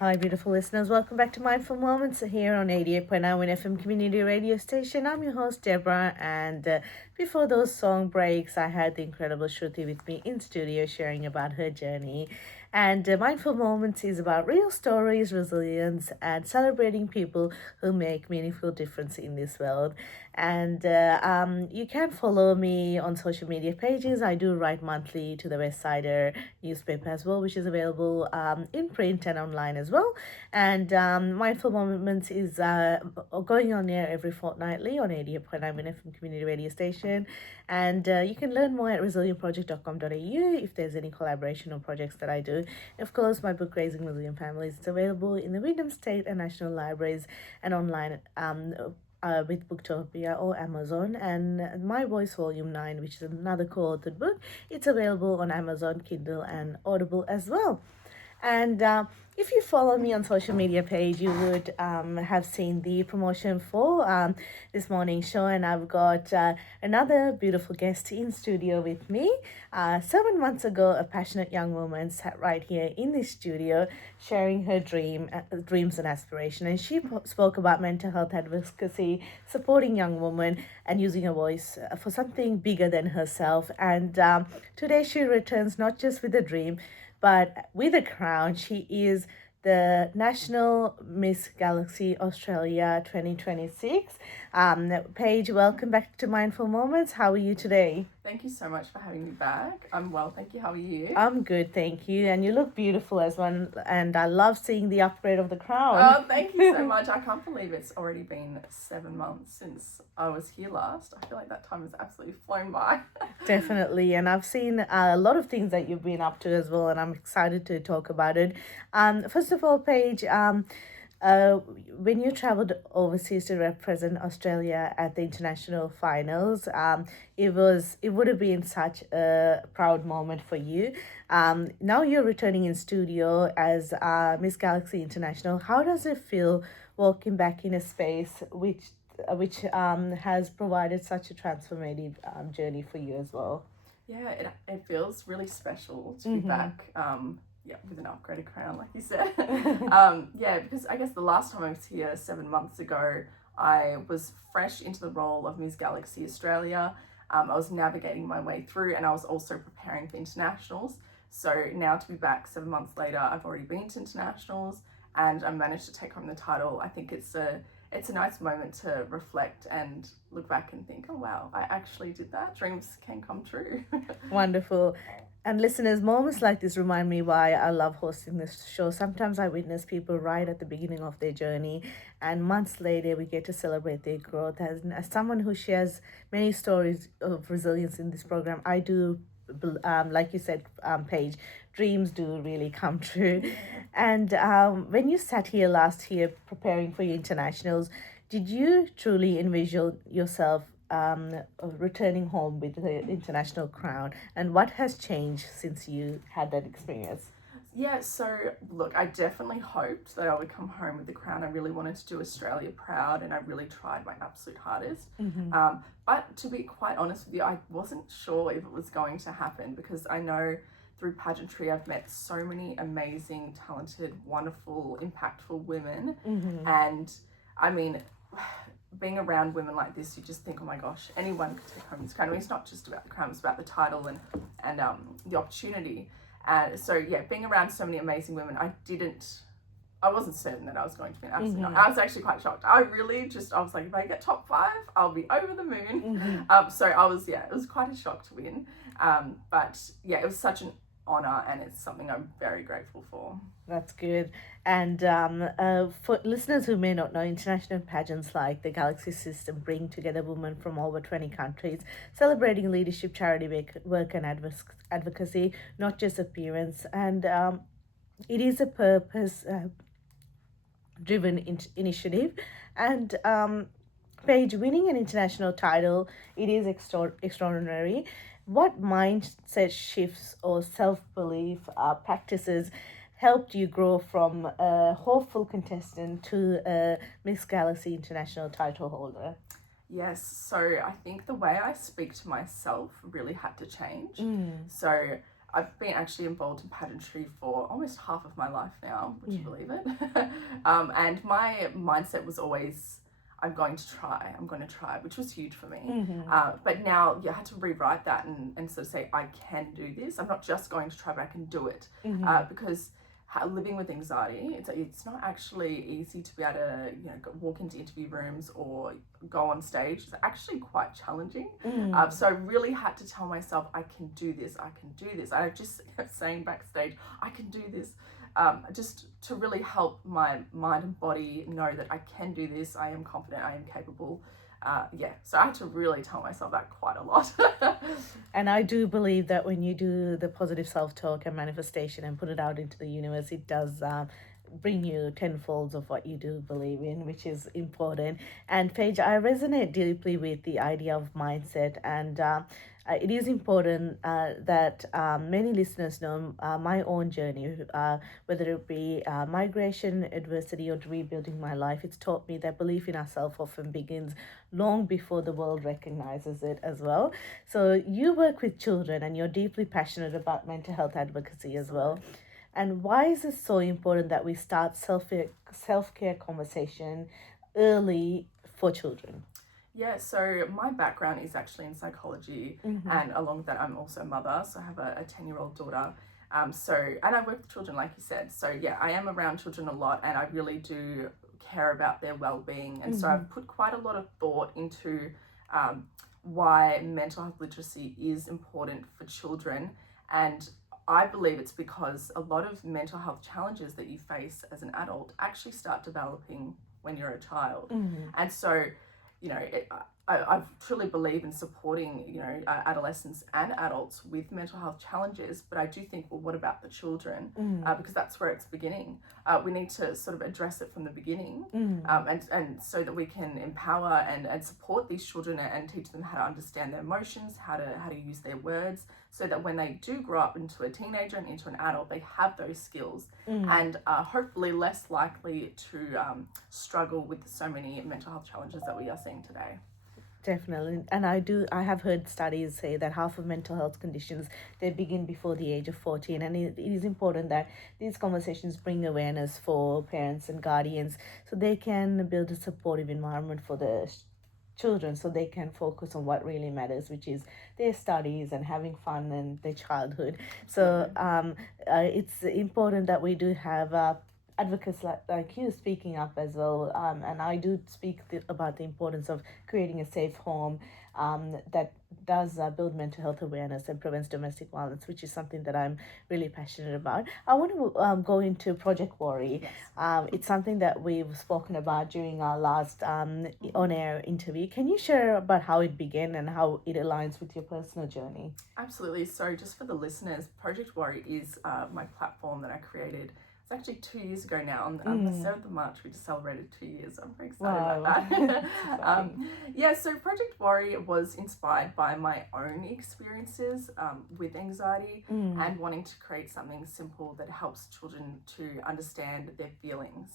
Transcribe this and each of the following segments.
Hi, beautiful listeners. Welcome back to Mindful Moments here on 88.9 FM Community Radio Station. I'm your host, Deborah. And before those song breaks, I had the incredible Shruti with me in studio sharing about her journey. And Mindful Moments is about real stories, resilience, and celebrating people who make meaningful difference in this world. And you can follow me on social media pages. I do write monthly to the West Sider newspaper as well, which is available in print and online as well. And Mindful Moments is going on air every fortnightly on 88.9 FM Community Radio Station. And you can learn more at resilientproject.com.au if there's any collaboration or projects that I do. Of course, my book, Raising Resilient Families, is available in the Wyndham State and National Libraries and online with Booktopia or Amazon. And My Voice Volume 9, which is another co-authored book, it's available on Amazon, Kindle, and Audible as well. And if you follow me on social media page, you would have seen the promotion for this morning's show, and I've got another beautiful guest in studio with me. 7 months ago, a passionate young woman sat right here in this studio, sharing her dreams and aspiration, and she spoke about mental health advocacy, supporting young women, and using her voice for something bigger than herself. And today, she returns not just with a dream, but with a crown. She is the National Miss Galaxy Australia 2026. Paige, welcome back to Mindful Moments. How are you today? Thank you so much for having me back. I'm well, thank you. How are you? I'm good, thank you. And you look beautiful as one. And I love seeing the upgrade of the crown. Oh, thank you so much. I can't believe it's already been 7 months since I was here last. I feel like that time has absolutely flown by. Definitely. And I've seen a lot of things that you've been up to as well, and I'm excited to talk about it. First of all, Paige, when you traveled overseas to represent Australia at the international finals, it would have been such a proud moment for you. Now you're returning in studio as Miss Galaxy International. How does it feel walking back in a space which has provided such a transformative journey for you as well? Yeah, it feels really special to be back. With an upgraded crown, like you said. Because I guess the last time I was here 7 months ago, I was fresh into the role of Miss Galaxy Australia. I was navigating my way through, and I was also preparing for internationals. So now to be back 7 months later, I've already been to internationals, and I managed to take home the title. I think it's a nice moment to reflect and look back and think, oh wow, I actually did that. Dreams can come true. Wonderful. And listeners, moments like this remind me why I love hosting this show. Sometimes I witness people right at the beginning of their journey, and months later we get to celebrate their growth. As someone who shares many stories of resilience in this program, I do, like you said, Paige, dreams do really come true. And when you sat here last year preparing for your internationals, did you truly envision yourself returning home with the international crown, and what has changed since you had that experience? Yeah, so look, I definitely hoped that I would come home with the crown. I really wanted to do Australia proud, and I really tried my absolute hardest. But to be quite honest with you, I wasn't sure if it was going to happen, because I know through pageantry I've met so many amazing, talented, wonderful, impactful women. And I mean, being around women like this, you just think, oh my gosh, anyone could take home this crown. I mean, it's not just about the crown, it's about the title and the opportunity. So yeah, being around so many amazing women, I wasn't certain that I was going to be an absolute. I was actually quite shocked. I was like, if I get top 5, I'll be over the moon. So it was quite a shock to win. But yeah, it was such an honor, and it's something I'm very grateful for. That's good. And for listeners who may not know, international pageants like the Galaxy System bring together women from over 20 countries, celebrating leadership, charity work and advocacy, not just appearance. And it is a purpose driven initiative. And Paige, winning an international title, it is extraordinary. What mindset shifts or self-belief practices helped you grow from a hopeful contestant to a Miss Galaxy International title holder? Yes, so I think the way I speak to myself really had to change. So I've been actually involved in pageantry for almost half of my life now, would you believe it? And my mindset was always, I'm going to try, which was huge for me. But now you had to rewrite that and sort of say, I can do this. I'm not just going to try, but I can do it. Because living with anxiety, it's not actually easy to be able to walk into interview rooms or go on stage. It's actually quite challenging. So I really had to tell myself, I can do this. I just kept saying backstage, I can do this. Just to really help my mind and body know that I can do this. I am confident. I am capable. So I had to really tell myself that quite a lot. And I do believe that when you do the positive self-talk and manifestation and put it out into the universe, it does bring you tenfolds of what you do believe in, which is important. And Paige, I resonate deeply with the idea of mindset, and it is important that many listeners know my own journey, whether it be migration, adversity, or rebuilding my life. It's taught me that belief in ourselves often begins long before the world recognizes it as well. So you work with children and you're deeply passionate about mental health advocacy as well. And why is it so important that we start self-care conversation early for children? Yeah, so my background is actually in psychology, and along with that, I'm also a mother. So I have a 10-year-old daughter. And I work with children, like you said. So yeah, I am around children a lot, and I really do care about their well-being. And so I've put quite a lot of thought into why mental health literacy is important for children. And I believe it's because a lot of mental health challenges that you face as an adult actually start developing when you're a child. And so I truly believe in supporting, adolescents and adults with mental health challenges. But I do think, well, what about the children? Because that's where it's beginning. We need to sort of address it from the beginning, and so that we can empower and support these children and teach them how to understand their emotions, how to use their words, so that when they do grow up into a teenager and into an adult, they have those skills and are hopefully less likely to struggle with so many mental health challenges that we are seeing today. Definitely. And I have heard studies say that half of mental health conditions, they begin before the age of 14. And it is important that these conversations bring awareness for parents and guardians so they can build a supportive environment for the children, so they can focus on what really matters, which is their studies and having fun and their childhood. So it's important that we do have advocates like you speaking up as well, and I do speak about the importance of creating a safe home that does build mental health awareness and prevents domestic violence, which is something that I'm really passionate about. I want to go into Project Worry. Yes. It's something that we've spoken about during our last on-air interview. Can you share about how it began and how it aligns with your personal journey? Absolutely. So just for the listeners, Project Worry is my platform that I created. It's actually 2 years ago now. On the 7th of March, we just celebrated 2 years. I'm very excited about that. So Project Worry was inspired by my own experiences with anxiety and wanting to create something simple that helps children to understand their feelings.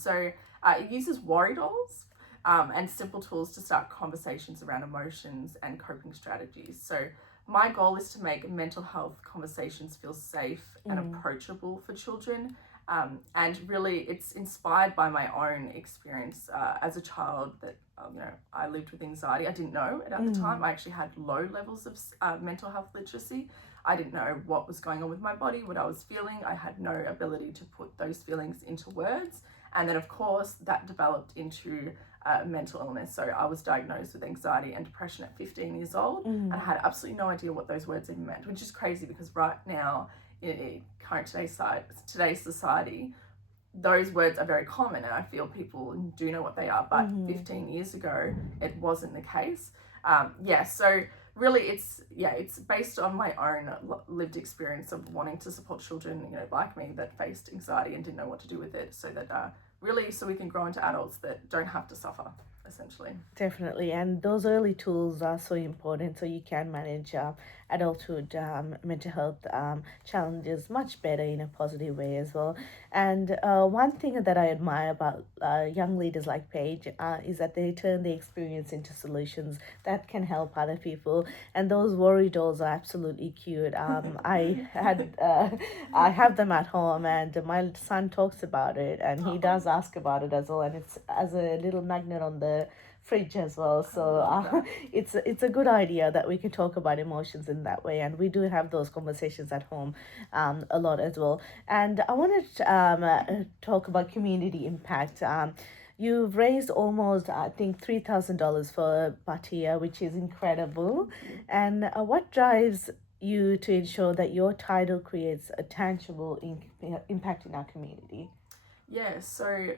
So it uses worry dolls and simple tools to start conversations around emotions and coping strategies. So my goal is to make mental health conversations feel safe and approachable for children. And really, it's inspired by my own experience as a child that, I lived with anxiety. I didn't know it at the time. I actually had low levels of mental health literacy. I didn't know what was going on with my body, what I was feeling. I had no ability to put those feelings into words. And then, of course, that developed into mental illness. So I was diagnosed with anxiety and depression at 15 years old and I had absolutely no idea what those words even meant, which is crazy because right now, in today's society, those words are very common and I feel people do know what they are, but 15 years ago it wasn't the case. So really it's based on my own lived experience of wanting to support children like me that faced anxiety and didn't know what to do with it, so that really so we can grow into adults that don't have to suffer, essentially. Definitely, and those early tools are so important so you can manage adulthood mental health challenges much better in a positive way as well. And one thing that I admire about young leaders like Paige is that they turn their experience into solutions that can help other people. And those worry dolls are absolutely cute. I have them at home, and my son talks about it, and he does ask about it as well. And it's as a little magnet on the fridge as well. So it's a good idea that we can talk about emotions in that way, and we do have those conversations at home a lot as well. And I wanted to talk about community impact. You've raised almost, I think, $3,000 for Batia, which is incredible. And what drives you to ensure that your title creates a tangible impact in our community? Yeah, so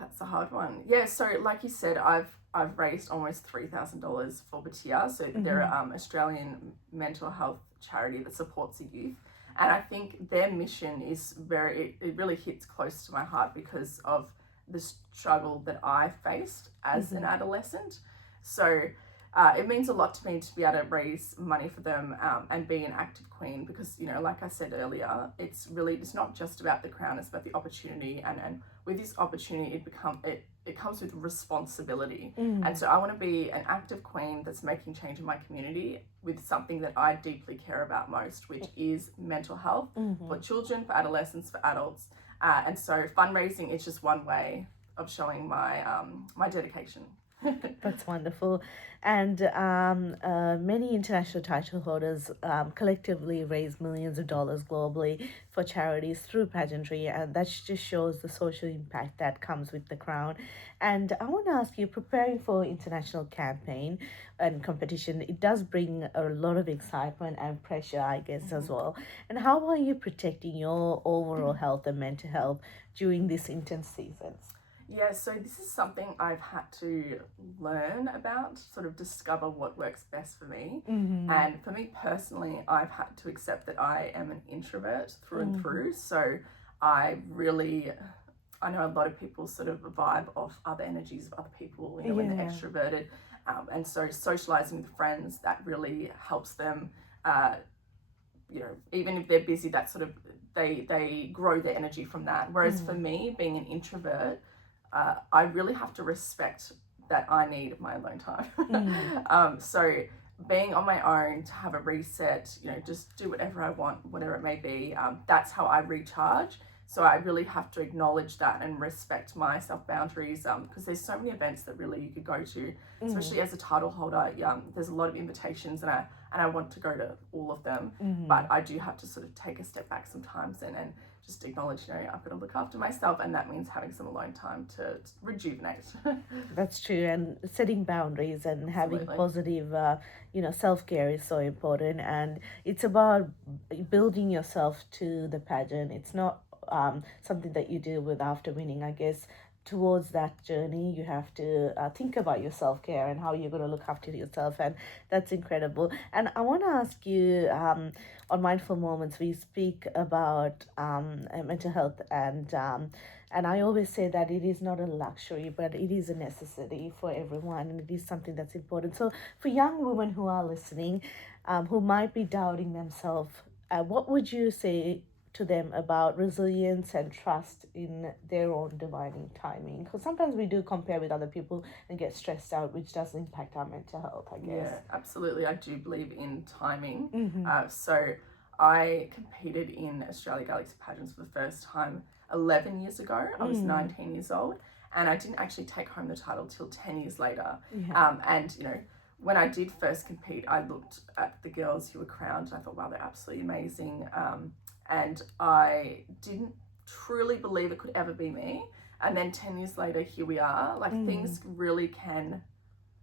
that's a hard one. Yeah, so like you said, I've raised almost $3,000 for Batia. So they're Australian mental health charity that supports the youth, and I think their mission is it really hits close to my heart because of the struggle that I faced as an adolescent. So it means a lot to me to be able to raise money for them and be an active queen because, you know, like I said earlier, it's not just about the crown, it's about the opportunity, and with this opportunity it comes with responsibility. And so I want to be an active queen that's making change in my community with something that I deeply care about most, which is mental health for children, for adolescents, for adults. And so fundraising is just one way of showing my dedication. That's wonderful. And many international title holders collectively raise millions of dollars globally for charities through pageantry, and that just shows the social impact that comes with the crown. And I want to ask you, preparing for international campaign and competition, it does bring a lot of excitement and pressure, I guess, as well. And how are you protecting your overall health and mental health during these intense seasons? Yeah, so this is something I've had to learn about, sort of discover what works best for me. And for me personally, I've had to accept that I am an introvert through and through. So I know a lot of people sort of vibe off other energies of other people, you know, when they're extroverted. And so socializing with friends, that really helps them, you know, even if they're busy, that sort of, they grow their energy from that. Whereas for me, being an introvert, I really have to respect that I need my alone time. So being on my own to have a reset, you know, just do whatever I want, whatever it may be, that's how I recharge. So I really have to acknowledge that and respect my self boundaries because there's so many events that really you could go to, especially as a title holder. There's a lot of invitations and I want to go to all of them, but I do have to sort of take a step back sometimes and just acknowledge, you know, I've got to look after myself, and that means having some alone time to rejuvenate. That's true, and setting boundaries and having Absolutely. positive, self-care is so important, and it's about building yourself to the pageant. It's not something that you deal with after winning, I guess. Towards that journey, you have to think about your self-care and how you're going to look after yourself, and that's incredible. And I want to ask you, on Mindful Moments, we speak about mental health, and I always say that it is not a luxury, but it is a necessity for everyone, and it is something that's important. So, for young women who are listening, who might be doubting themselves, what would you say to them about resilience and trust in their own divine timing? Because sometimes we do compare with other people and get stressed out, which does impact our mental health, I guess. Yeah, absolutely. I do believe in timing. So I competed in Australia Galaxy pageants for the first time 11 years ago. I was 19 years old, and I didn't actually take home the title till 10 years later. And, you know, when I did first compete, I looked at the girls who were crowned and I thought, wow, they're absolutely amazing. And I didn't truly believe it could ever be me. And then 10 years later, here we are. Like, things really can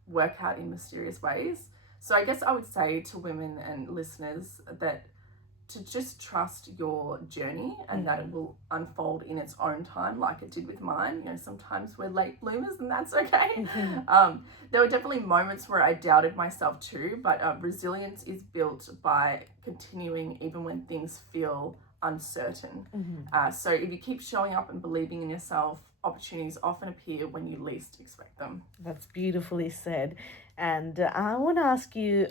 work out in mysterious ways. So I guess I would say to women and listeners that to just trust your journey and that it will unfold in its own time, like it did with mine. You know, sometimes we're late bloomers and that's okay. There were definitely moments where I doubted myself too, but resilience is built by continuing even when things feel uncertain. So if you keep showing up and believing in yourself, opportunities often appear when you least expect them. That's beautifully said. And I want to ask you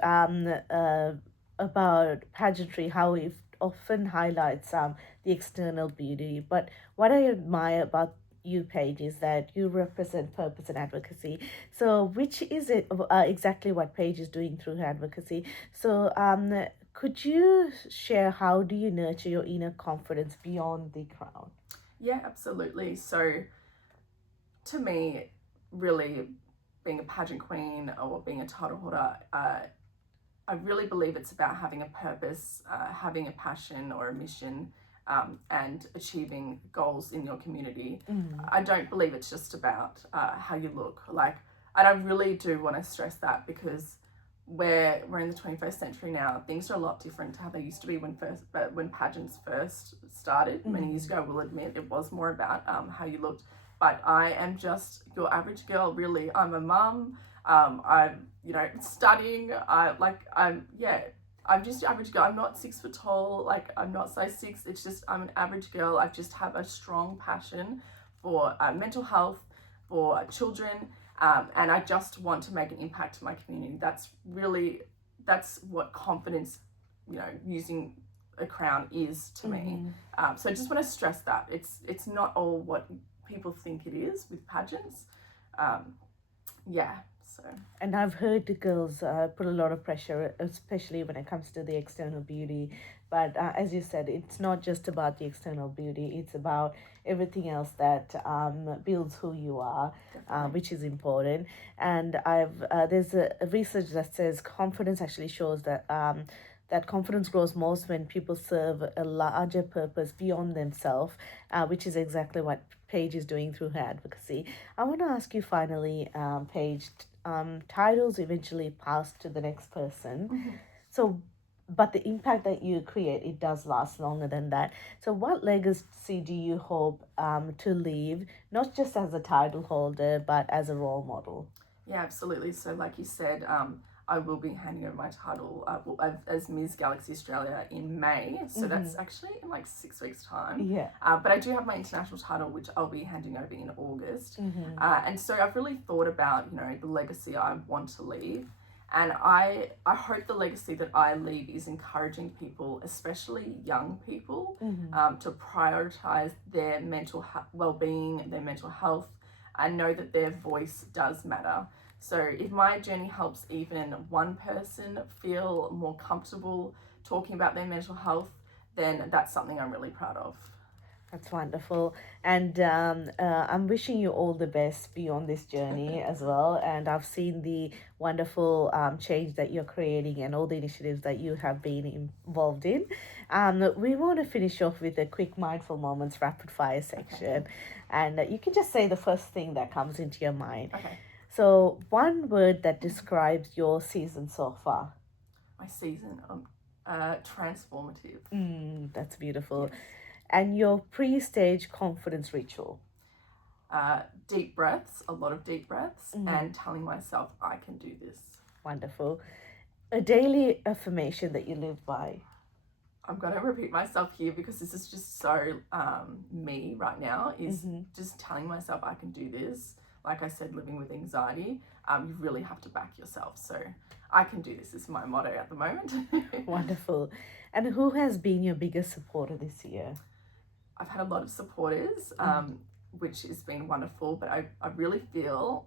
about pageantry, how it often highlights the external beauty. But what I admire about you, Paige, is that you represent purpose and advocacy. So, which is it exactly what Paige is doing through her advocacy? So, could you share how do you nurture your inner confidence beyond the crown? Yeah, absolutely. So to me, really being a pageant queen or being a title holder, I really believe it's about having a purpose, having a passion or a mission, and achieving goals in your community. Mm. I don't believe it's just about how you look. And I really do want to stress that because we're in the 21st century now. Things are a lot different to how they used to be when pageants first started many years ago. We'll admit it was more about how you looked. But I am just your average girl, really. I'm a mum. I'm studying. I'm just your average girl. I'm not 6 foot tall. Like I'm not size 6. It's just I'm an average girl. I just have a strong passion for mental health, for children, and I just want to make an impact to my community. That's what confidence, using a crown is to me. So I just want to stress that it's not all what people think it is with pageants. Um, yeah. So And I've heard the girls put a lot of pressure, especially when it comes to the external beauty. But as you said, it's not just about the external beauty, it's about everything else that builds who you are, definitely. which is important. And there's a research that says confidence actually shows that confidence grows most when people serve a larger purpose beyond themselves, which is exactly what Paige is doing through her advocacy. I want to ask you finally, Paige, titles eventually pass to the next person. So, but the impact that you create, it does last longer than that. So, what legacy do you hope to leave, not just as a title holder, but as a role model? Yeah, absolutely. So, like you said, I will be handing over my title as Ms. Galaxy Australia in May. So that's actually in like 6 weeks' time. Yeah. But I do have my international title, which I'll be handing over in August. And so I've really thought about, the legacy I want to leave. And I hope the legacy that I leave is encouraging people, especially young people, to prioritize their mental well-being, their mental health, and know that their voice does matter. So if my journey helps even one person feel more comfortable talking about their mental health, then that's something I'm really proud of. That's wonderful. And I'm wishing you all the best beyond this journey as well. And I've seen the wonderful change that you're creating and all the initiatives that you have been involved in. We want to finish off with a quick mindful moments rapid fire section. Okay. And you can just say the first thing that comes into your mind. Okay. So, one word that describes your season so far. My season, transformative. That's beautiful. Yes. And your pre-stage confidence ritual. Deep breaths, a lot of deep breaths, and telling myself I can do this. Wonderful. A daily affirmation that you live by. I'm going to repeat myself here because this is just so me right now, is just telling myself I can do this. Like I said, living with anxiety, you really have to back yourself. So I can do this is my motto at the moment. Wonderful. And who has been your biggest supporter this year? I've had a lot of supporters, which has been wonderful, but I really feel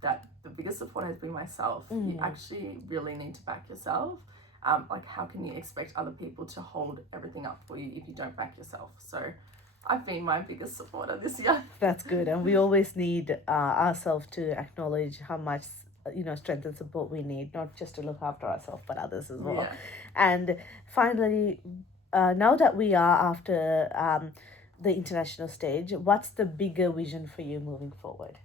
that the biggest support has been myself. You actually really need to back yourself. Like, how can you expect other people to hold everything up for you if you don't back yourself? So I've been my biggest supporter this year. That's good. And we always need ourselves to acknowledge how much strength and support we need, not just to look after ourselves, but others as well. Yeah. And finally, now that we are after the international stage, what's the bigger vision for you moving forward?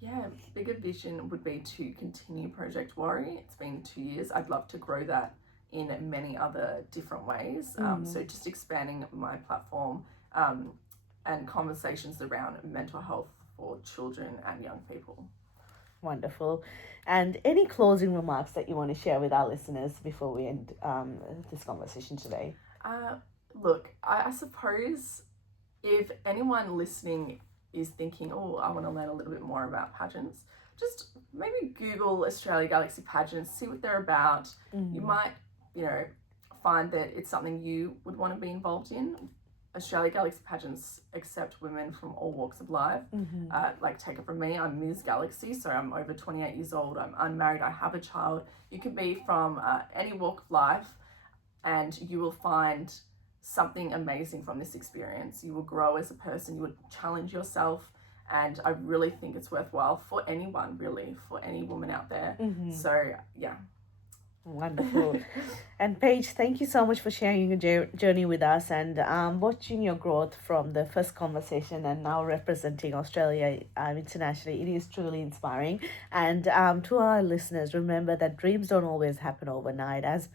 Yeah, bigger vision would be to continue Project Worry. It's been 2 years. I'd love to grow that in many other different ways. So just expanding my platform and conversations around mental health for children and young people. Wonderful. And any closing remarks that you want to share with our listeners before we end this conversation today? Look, I suppose if anyone listening is thinking, oh, I want to learn a little bit more about pageants, just maybe Google Australia Galaxy pageants, see what they're about. You might, you know, find that it's something you would want to be involved in. Australia Galaxy pageants accept women from all walks of life. Like, take it from me, I'm Ms. Galaxy, so I'm over 28 years old, I'm unmarried, I have a child. You can be from any walk of life, and you will find something amazing from this experience. You will grow as a person, you would challenge yourself, and I really think it's worthwhile for anyone, really, for any woman out there. So, yeah. Wonderful. And Paige, thank you so much for sharing your journey with us and watching your growth from the first conversation and now representing Australia internationally. It is truly inspiring. And to our listeners, remember that dreams don't always happen overnight. As